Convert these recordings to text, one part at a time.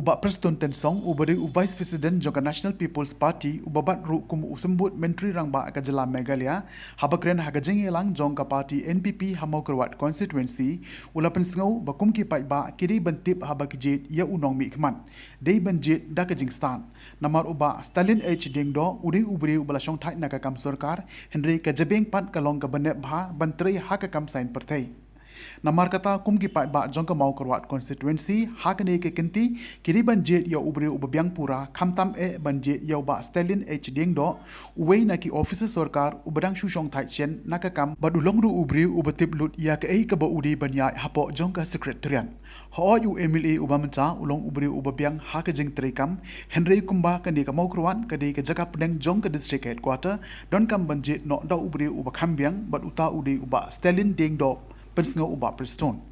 Uba Preston Tensong ubari Vice President Jongka National People's Party ubabat ru kum usembut Menteri Rangba Akajala Meghalaya habakren hagajeng elang Jongka Party NPP Hamau Kerwat Constituency ulapan sengau bakum ki pai ba kiri bentip habakijit ya unong mi khman dei banjit dakajing stan namar uba Stalin H Dingdo uri ubri ubalasong thai nakakam sarkar Henry Kajabeng pat kalong kabanet bha bantri hakakam sain perthai Namar kata kum ki pai ba Jongka Mau Kerwat Constituency hakane ke kenti kiri banjit ya ubri ubabyang pura khamtam banjit ya ba Stalin H Dingdo uwei naki officer sarkar ubadang shushong thai chen nakakam badulong ru ubri ubatip lut ya ke ka ba udi banya hapo Jongka Secretariat ho yu MLA ubamcha ulong ubri ubabyang hakajing trikam Henry Kumba kandi ka Mau Kerwat kadi ka jaka pedang Jongka District Headquarter don kam banjit no da ubri ubakhambyang bad uta udi uba Stalin Dingdo Persengau uba Preston.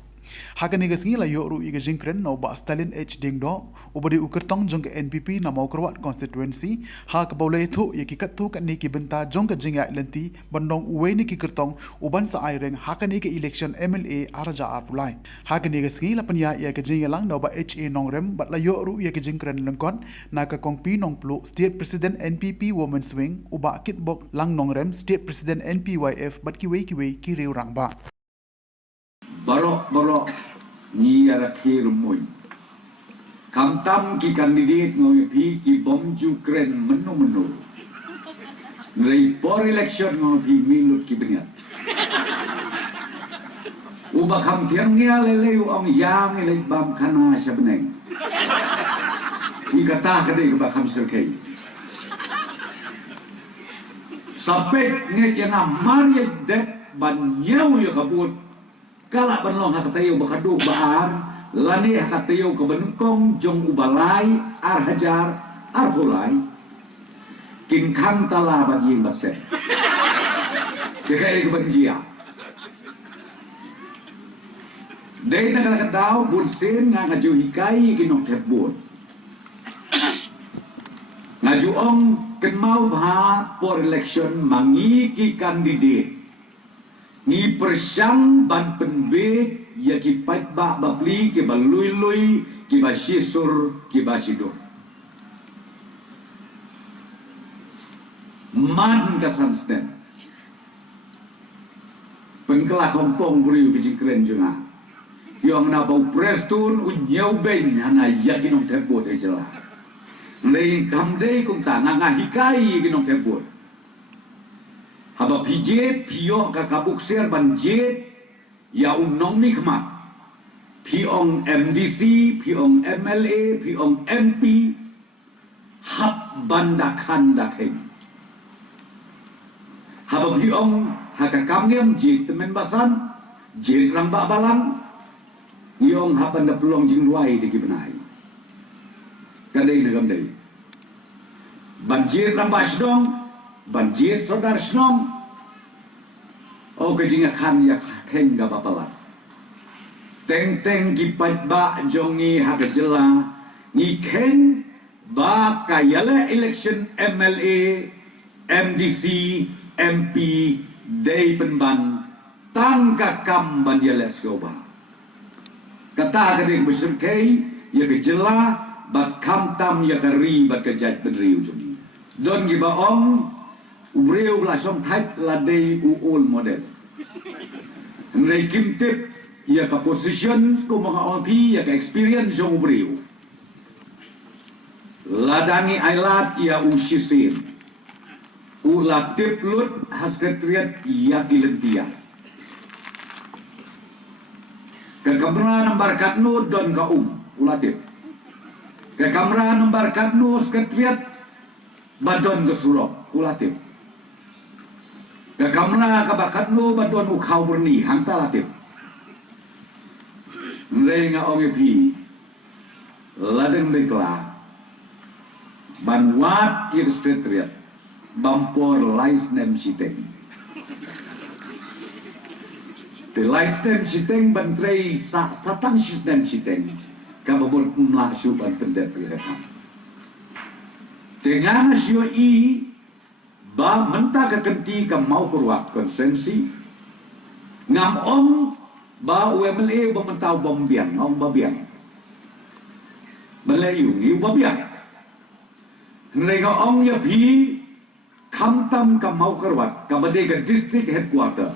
Hakan igas ngila yo ru iga jingkren na uba Stalin H Dingdo ubadi ukertong Jongka NPP na Mau Kerwat Constituency ha kabawlay itu ya kikatu kan ni kibenta Jongka jingya lenti bandong uwe ni kikertong uban sa aireng hakan iga election MLA araja arpulay. Hakan igas ngila panya ya kajingya lang na uba HA nongrem bat layo ru ya kajingkren lengkon na kakongpi nongplu State President NPP Women's Wing uba kitbok lang nongrem State President NPYF bat kiwe kiriu rangba. Barok ni ara kirmoy kamtam ki kandidat ngoy pi ki bomju kren menu ngai por election ngoy pi milut ki beniat uba kam thiang nia lele ong yang le bam khana sabneng ki kata kade ba kam serkai sampai nge yang amar ye de ban nyau ye kabut kala banlong hakatayo bakadu baar lani hakatayo kabenukong jong ubalai ar hajar ar pulai kin kham tala bajing bakse kekai kebenjia dei na kadau bun sen nga ngaju hikai kinong tebut ngaju ong kenmau bha for election mangi ki kandidat ni persyang ban penbet ya ki pat ba bapli ki balui ki basisur ki basidur man kasan sten penkelak Hongkong buri ki keren jenga yang na bau Preston unyau ben hana yakinong tebot e jela nei kamdei kum ta nga hikai ki nong tebot haba pijet pio ka kabuk ser banjet ya unong ni khmat piong MDC piong MLA piong MP hab banda khanda khen haba piong hakakam niam jit temen basan jit ramba balang piong hab banda pelong jing ruai de kibenai kadai negam dei banjir ramba sdong banjir saudara senong oh kejinga kan ya keng ga bapalat teng gipat ba jongi hagajela ni ken ba kayala election MLA MDC MP day penban tangka kam ban ya let's go ba kata kadeng berserkai ya kejela bat kam tam ya kari bat kejat bedriu jongi don giba ong Ureu belasong type ladei uul model. Ngai kimtip ya ka position ko mga OP ya ka experience yung ureu. Ladangi ailat ya usisin. Ulatip lut haskretriat ya kilentia. Kekamera nambar katnu don ka ulatip. Kekamera nambar katnu sekretriat badon ke surok ulatip. Kamera kabakat no badon ukau berni hangta latip. Nrenga ongepi ladeng bekla banwat illustratriat bampor lais nem siteng. The lais nem siteng bantrei satang sistem siteng kababur umla syuban pendet perekam. Dengan sio i ba menta ka kenti ka Mau Kerwat konsensi ngam om ba UMLA ba mentau bombian om babian Melayu ngi ubabian. Mereka ong ya pi kamtam ka mau kerwat ka badai ka district headquarter.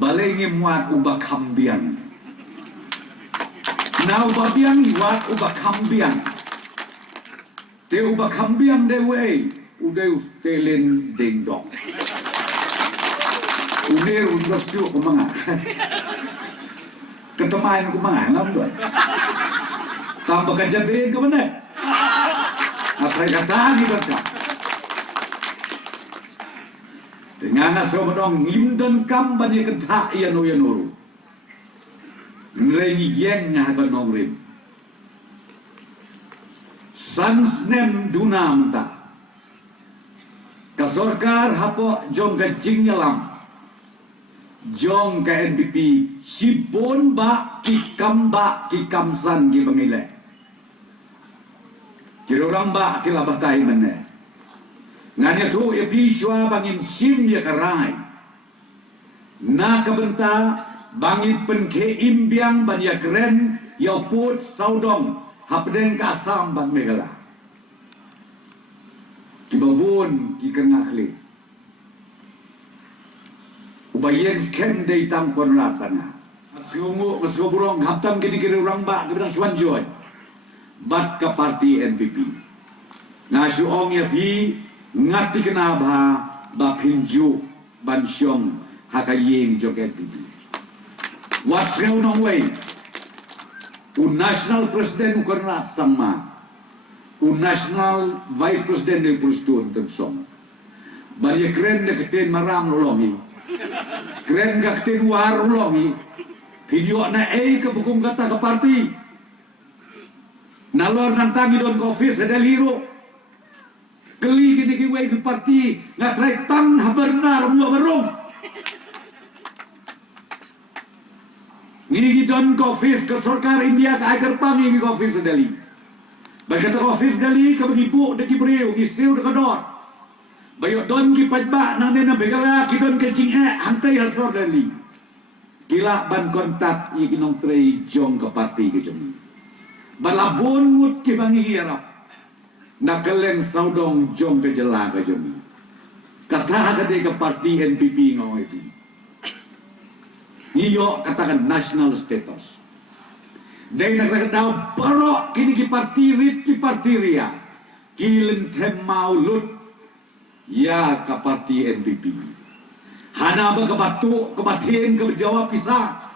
Balai ngi muat ubah kambian. Na ubabian muat ubah kambian. Te ubah kambian dewe udah ustelin ding dong. Udah udah cukup kemana? Ketemain kemana? Ngambil. Tambah kajabe ke mana? Apa kata ni baca? Dengan asal menong ngimdan kam bani kenta ia nuru. Nrengi yen ngakan nongrim. Sans nem dunam ta. Kasorkar hapo jong kajing nyalam. Jong ka NPP sibon ba ki kamsan ki pemilih. Kira orang ba kila batai mana. Nganya tu ya piswa bangin sim ya karai. Na kabenta bangin penke imbiang ban ya keren ya put saudong hapdeng ka asam ban megala. Kibabun ki kengakli. Ubayeng skem day tam konrat pana. Masgo burong haptam kini orang ba kibidang cuan joy. Bat ka parti NPP. Ngasu ong ya pi ngati kenaba ba pinju ban syong hakayeng jog NPP. What's going on way? National President ukarna sama. National Vice President de Purstun tensong. Bari kren de keten maram lolongi. Kren ka keten war lolongi. Video na ka bukum kata ka parti. Nalor nang tangi don kofi sedel hero. Keli kini kiwai di parti ngatrai tang habernar mua berong. Ngigi don kofi ke sorkar India ke agar pangi ngigi kofi sedeli. Berkata kofi sedeli ke begipu de kibreu isiu de kador. Bayo don ki pajba nang dena begala ki don ke cing hantai hasor deli. Kila ban kontak iki nong trei jong ke parti ke jong. Balabun mut ki bangi hirap. Nakaleng saudong jong ke jela ke jom. Kata kade ke parti NPP ngau itu. Iyo katakan national status. Dai nak daw parok kini ki parti rit ki parti ria. Kilen them maulud ya ke parti NPP. Hana ba ke batu ke batien ke jawab pisah.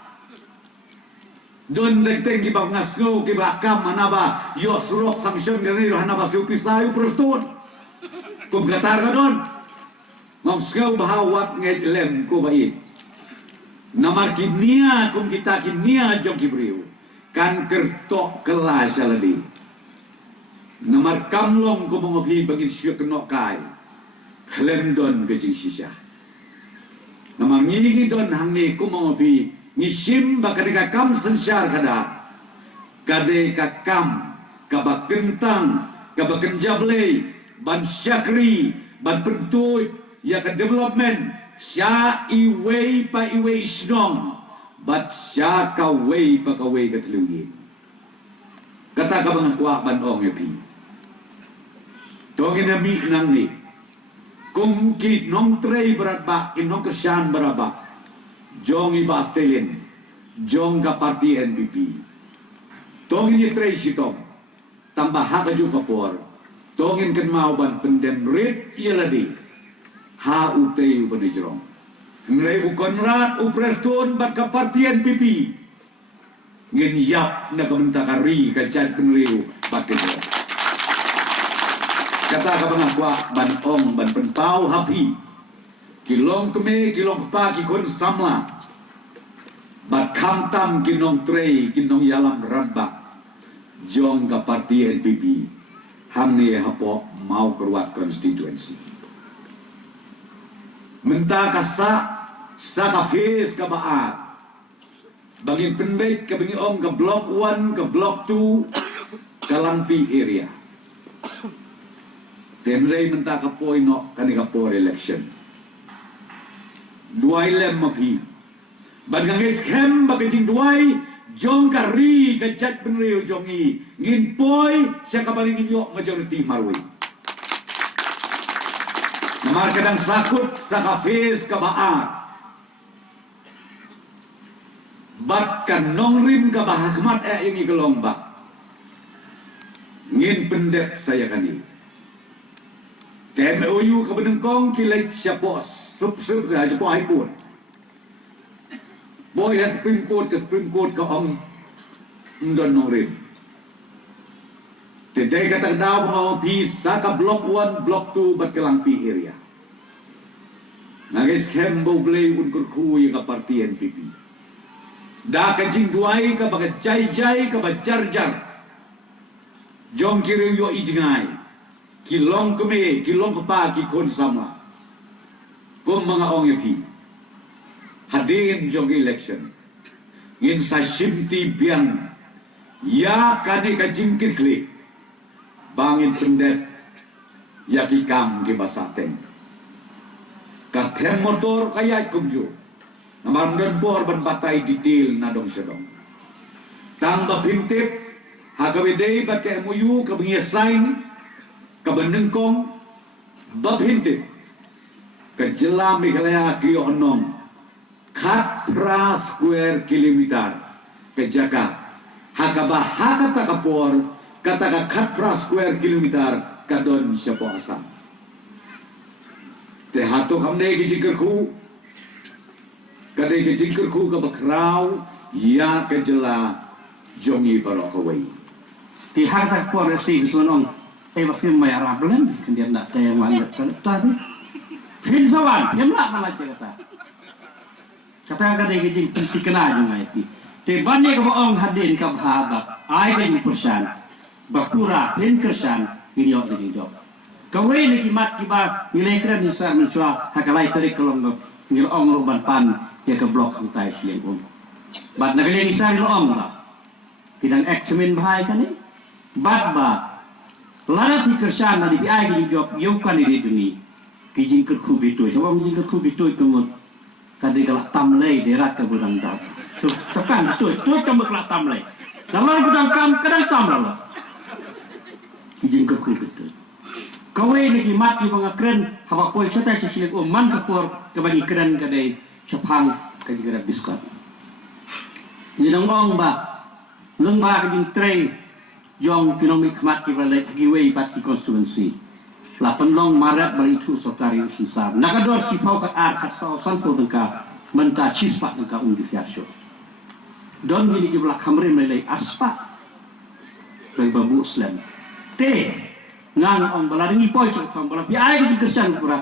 Don lekteng ki bang ngasno ki bakam manaba yo surok sanction ngeri hanaba siu pisayu prostun. Kum gatar ka don. Ngong skau bahawat ngej lem ko bait. Namar kinia kum kita kinia jong kibriu. Kan kertok kelas aladi. Namar kamlong ko mongopi bagi syuk kenok kai. Klem don ke jing sisa. Namar ngigi don hangi ko mongopi ngisim bakadika kam sensyar kada kadeka kam kabak kentang kabak kenjable ban syakri ban pentuy ya ke development sya iwei pa iwei snong bat sya kawei pa kawei katlugi kata ka mga kwa ban ong yapi tongin nami nang ni kung ki nong trey berat ba kinong kesyan beraba jong iba Australian, jong ka parti NPP. Tongin ni Tracy tong, tambah haka juga por. Tongin kan mau ban pendem red ialadi. Ha utay ubanijrong. Nglay ukonrat upreston bat ka parti NPP. Ngin yap na kabentakari ka chat penriu bat kejrong. Kata ka bangakwa ban ong ban penpau hapi. Kilong keme, kilong kepa, kikon samla. Bat kamtam kinong trei, kinong yalam rabak. Jong ka parti NPP. Hamne hapo mau keruat constituency. Menta kasa, sa kafis ka baat. Bagi penbaik ke bagi ong ke block 1, ke block 2, Kalampi area. Tenrei menta kapoy no, kani kapoy election. Duai lem mapi. Bagang scam bagajing duai jong kari kejat penriu jongi ngin poi siya kabali ninyo majority marwi namar kadang sakut sa kafes kabaat bat kan nongrim kabahakmat yang igelong ba ngin pendet saya kani KMOU kabenengkong kilai siapa sup saja siapa high court boy has Supreme Court ke Supreme Court ke ong ndon nongrim tedai kata daw mga pisa ka block 1 block 2 bat kelampi area nagis kembo blay un kurku yung parti NPP da ka jingduai ka baga jai ka bajar jong kiri yo ijingai kilong keme kilong pa ki kon sama kum mga ong yapi hadin jong election ngin sa shimti biang ya kani ka jingkir klik bangin pendet ya ki kam ki basaten ka tem motor kaya kumju namam dan por ban batai detail nadong sedong tang ba pintip hakawede bat ka MOU ka bingi sign ka benengkong ba pintip ka jela mikalaya ki onong kat pra square kilometer ke jaga hakaba hakata kapor kata ka kat pra square kilometer kadon siapa asam te hato kamne ki jikerku kadai ke jikerku ka bakraw ya ke jela jongi barokawai thì hai ta qua cái gì xuống ông em bảo phim mày Arab lên cái điện đặt tay mà đặt ta đi phim sao bạn nhắm lại mà lại kata cái gì cái kena như này thì banyak các ông hadirin ke sahabat ai cái persan bakura phim kersan video ini job kawai ni kimat kiba nilai keren Islam mensua hakalai tarik kolong ngil ong roban pan ya ke blok antai siang bat nak yang Islam ngil ong ba tidak eksemen bahaya kan ni bat ba lara pikersan na di ai ki job yo kan ni duni ki jing ke khu bitoi so jing ke khu bitoi tumut kadai kala tamlei derat ke budang dap so tekan bitoi tu tambah kala tamlei dalam budang kam kadang tamla ki jing ke khu bitoi kawai ni ki mat ki banga keren haba poi sota sisi man ka por ke bagi keren kadai chapang ka jigara biskot ni dong ong ba leng ba ka jing trei yong pinong khmat ki balai giwei bat ki constituency la penlong marat bali itu sokari usisar nakador si pau kat ar kat so santo tengka menta chispa tengka undi fiasyo don gini ki bla kamre melai aspa bagi babu Islam te ngang ong bala ringi poi thong bala pi ai ki kersan pura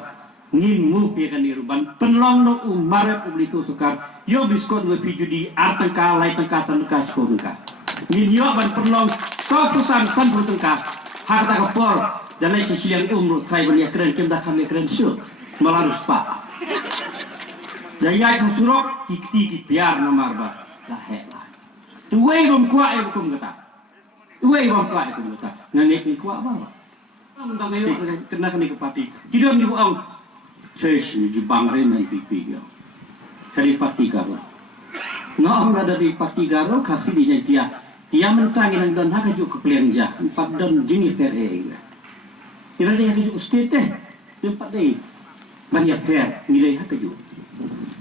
ngin mu pi kan diruban penlong no marat bali itu sokar yo biskot we pi judi ar tengka lai tengka san tengka sko tengka ngin yo ban penlong so pesan san pur tengka hak ta kapor dan lain sisiang umur trai beli keren kem dah kami keren syur malarus pak jaya kan surok tikti biar nomor ba lah helah tuwei bom kuat ai bukum kata tuwei bom kuat ai bukum kata nganek ni kuat ba undang ayo kena ke parti tidak ni buang ses ni jubang renan pipi dia kali parti garo nah ada di parti garo kasih dia dia mentang yang dan hak juga kepelenja empat dan jini PRE kira dia juga state empat deh banyak per nilai hak juga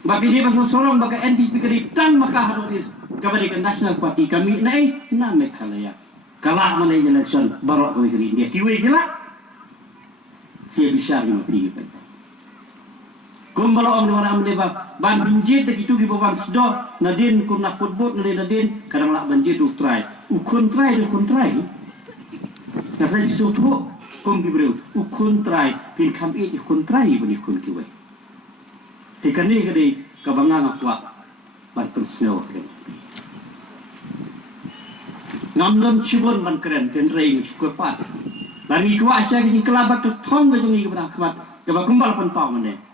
bagi dia pasal sorong bagi NPP keritan maka harus kepada National Party kami naik nama kalaya kalah mana election baru kau kiri dia kiwe gila dia bisa lima pergi kumbalo om orang menebak ban banjir tak itu di bawah sedo nadin kun nak football nadin kadang lak banjir tu try ukun try nah saya disuruh kum gibreu ukun try pin kam e ukun try bani kun kiwe tikani kadi kabangang akwa ban persneo kan ngamdam cibon ban keren ten rei cukup pat lari kwa aja ki kelabat tu thong ke jongi ke khmat ke ba kumbal pan pau mane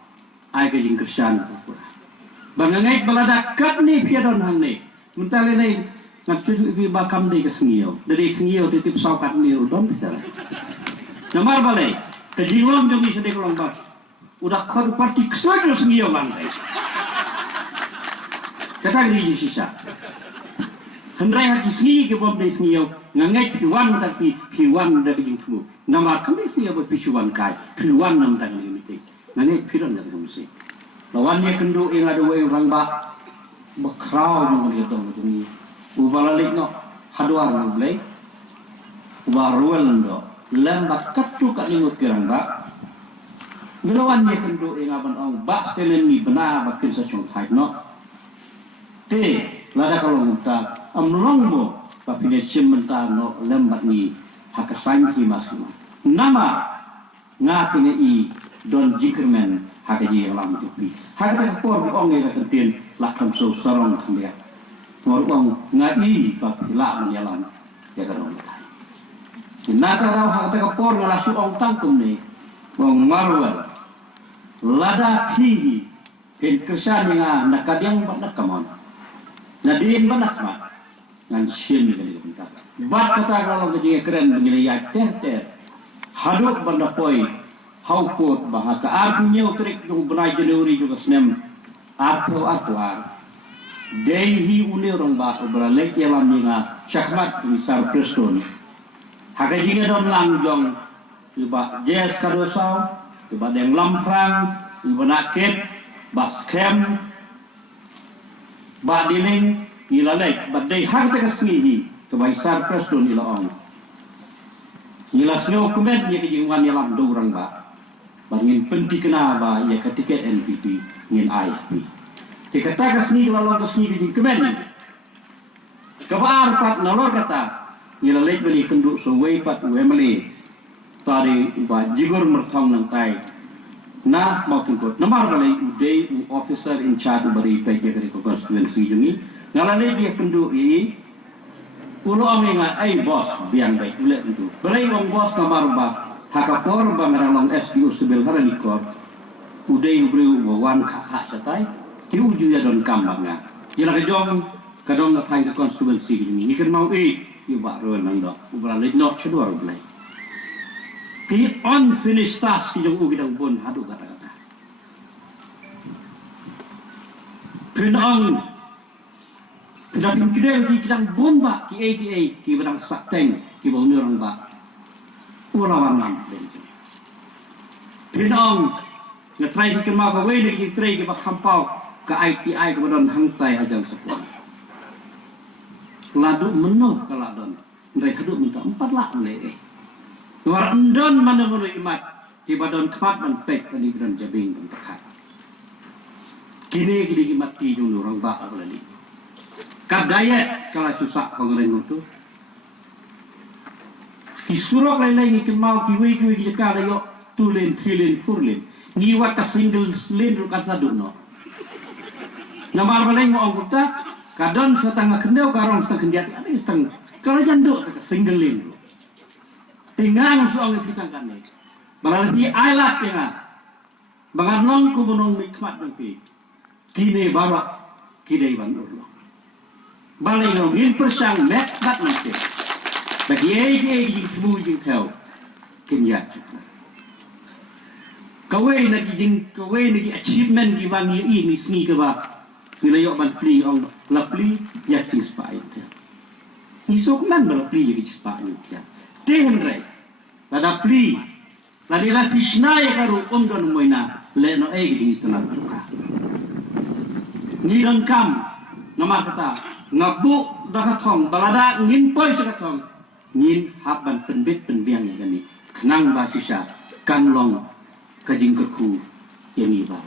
ai ke jing kersan bangangai balada kat ni piadon hang ni mentale nei nak cucu vi bakam de ke sengio dari sengio titip saukat ni udon bisa namar balai ke jingom jongi sede kolong bat udah kor parti kesuai sengio lantai kata ni sisa Hendrai hati seni ke bom des niau ngangai piwan tak si piwan dah kejing tu. Nama kami seni apa piwan kai piwan nam tak ni mesti. Ngangai piran dah mesti. Lawan ni kendu yang ada way orang ba bakrau ni dia tu macam ni. Ubalalik no haduar ni boleh. Ubarual ndo lembat katu kat lingut kerang ba. Lawan ni kendu yang aban ong ba telen ni benar bakin sacung thai no. Te lada kalau muta amlong mo papine cimenta no lembat ni hakasan ki masma nama ngatine i don jikermen hakaji alam tupi hakata por ong e katin lakam so sarong khambia mor ong ngai papila menyalam ya karong tai nata raw hakata por ngala su ong tangkum ni ong marwal lada phi pen kesan nga nakadiang bat nakamon nadin banak ma ngan sien ni kali bentar bat kata kalau keje keren begini ya ter haduk banda poi hau pot bahaka arpunya utrik jung benai Januari juga senem arpo ar dehi uni orang ba beralek ya laminga syakmat misal Preston hakajinya don langjong iba jes kadosau iba deng lamprang iba nakit baskem ba dining ilalek badai harta kasmihi kebaisar Preston ila ong ila snow kumet ye kejingan yalam do orang ba bangin penti kena ba ye ka tiket NPP ngin IP te kata kasmi lalong kasmi kejing kumet ni kabar pat nalor kata ilalek beli kenduk so wei pat wemeli tari ba jigur mertong nang tai na maupun kot namar balai udai officer in charge bari peke dari constituency jungi ngalale dia penduk ini ulo amenga ai bos biang baik ule itu balai wong bos namar ba hakapor ba merang SDU sebel haralikor udai ubri wan kakak satai ti uju ya don kambanga ya kejong kadong na thang constituency jungi ni kan mau yu ba ro nang do ubrale no chedor balai the unfinished task yang ugidang bon hadu kata-kata. Penang kedapin kedai di kidang bomba ki ADA ki bedang sakteng ki bau orang ba. Urawan nam ben. Penang ngatrai ki kema ba we ni trai ki ba khampau ka ITI ke badon hangtai ajang sekolah. Ladu meno kala don. Ndai hadu minta 4 lak le. Luar endon mana mulu imat di badon kemat man pek ani beran jabing dan terkat. Kini imat ti jung orang ba lali. Kadayat kala susah kau ngereng tu. Kisurok lain-lain ni mau kiwi jeka layo tulen trilin furlin. Ngiwat ka single lane rukan sadun no. Namar balai mo ang buta kadon sa tanga kendau karong sa kendiat ani tang kalau janduk ka single lane. Tinggal soal kita kan ni. Bagai di ailat ya. Bagai nong kubunong mikmat nanti. Kini bawa kini ban urlo. Balai nong in persang met bat nanti. Bagi di semua jing tahu. Kenya. Kawai lagi achievement di bang ini seni ke bah. Wilayah ban pli ong lapli ya kispai. Isok man balapli jadi kispai ya. Tehenre lada pli ladi la fishna ya karu don moina le no di tunan ka ni don kam nama kata ngabu dakatong balada ngin poi sakatong ngin haban penbit penbiang ya gani kenang ba sisa kanlong kajing keku yang ni ba